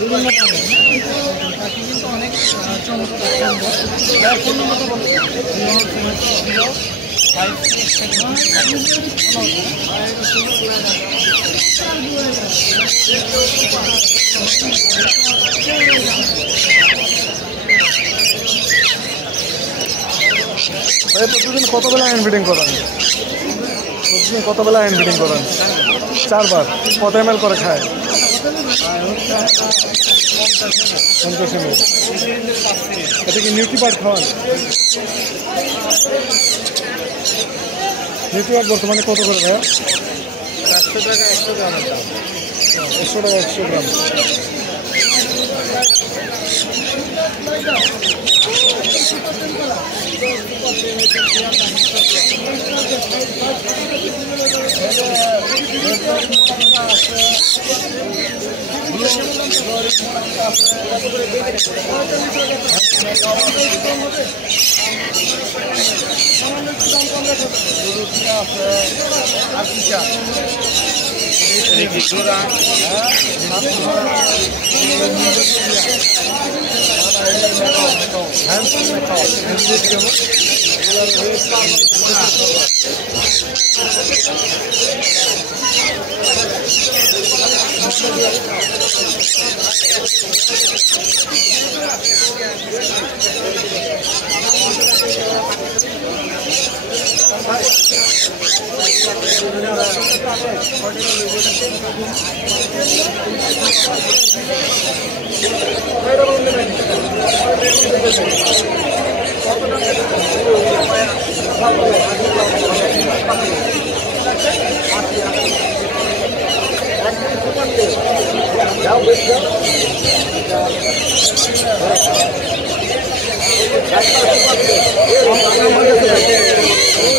বিভিন্ন পাখি কিন্তু অনেক চমৎকার সুন্দর। ফোন নম্বরটা বলুন। 05 প্রতিদিন কত বেলা হ্যান্ড ফিডিং করান? প্রতিদিন কত বেলা হ্যান্ড ফিডিং করান? 4 বার। কত ml করে খায়? 50 ml। এটা কি নিউট্রিপার্ট খাওয়ান? নিউট্রিপার্ট বর্তমানে কত করে ভাইয়া? 100 টাকা 100 গ্রামের দাম। 100 টাকা 100 গ্রাম।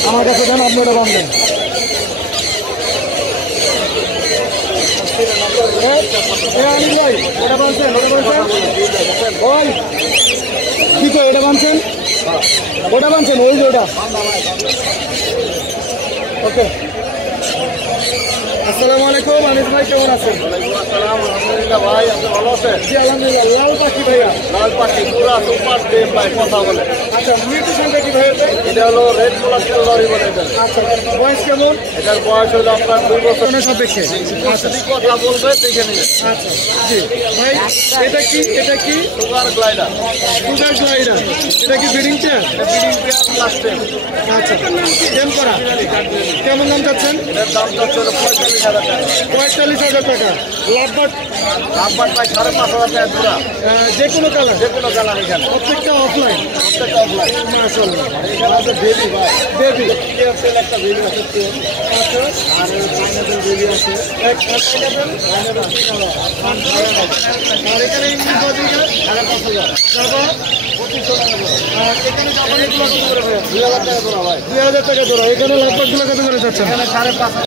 আমার কাছে দেন, আপনি এটা বাঁধবেন। ওটা বাঁধছেন, কি তো এটা বাঁধছেন, ওটা বাঁধছেন, ওই যে ওটা। ওকে, আসসালামু আলাইকুম। আনিস ভাই কেমন আছেন? আলহামদুলিল্লাহ ভাই, আপনি ভালো আছেন? জি আলহামদুলিল্লাহ। লাল পাখি ভাইয়া? লাল পাখি পুরা সুপার টেম ভাই, কথা বলে। আচ্ছা, মিউটেশনটা কি ভাইয়া? এটা হলো রেড কোলার লরি বলে এটা। আচ্ছা, বয়স কেমন? এটার বয়স হলো আপনার 2 বছর। সাপেক্ষে যদি কথা বলবে দেখে নিবে। আচ্ছা, জি ভাই, এটা কি, এটা কি? Sugar glider. Sugar glider. এটা কি breeding pair? Feeding pair plus টেম। আচ্ছা, টেম করা। কেমন দাম চাচ্ছেন? এটার দাম যাচ্ছে হলো 45,000 টাকা। 45,000 টাকা। লাভবাট নাম্বার ভাই 5,500 টাকা জোড়া। যে কোনো কালার? যে কোনো কালার এখানে। প্রত্যেকটা অফলাইন? প্রত্যেকটা অফলাইন। মাশাআল্লাহ। আর এখানে আছে বেবি ভাই। বেবি এয়ারটেল একটা বেবি আছে। আচ্ছা, আর পাইনাপেল বেবি আছে। এক পাইনাপেল। আর এখানে ইংলিশ বাজিকা 5,500। তারপর 2500 টাকা জোড়া। আর এখানে জাপানি গুলো কত করে ভাই? 2,000 টাকা জোড়া ভাই। 2000 টাকা জোড়া। এখানে লাভবাট গুলো কত করে যাচ্ছে? এখানে 5,500।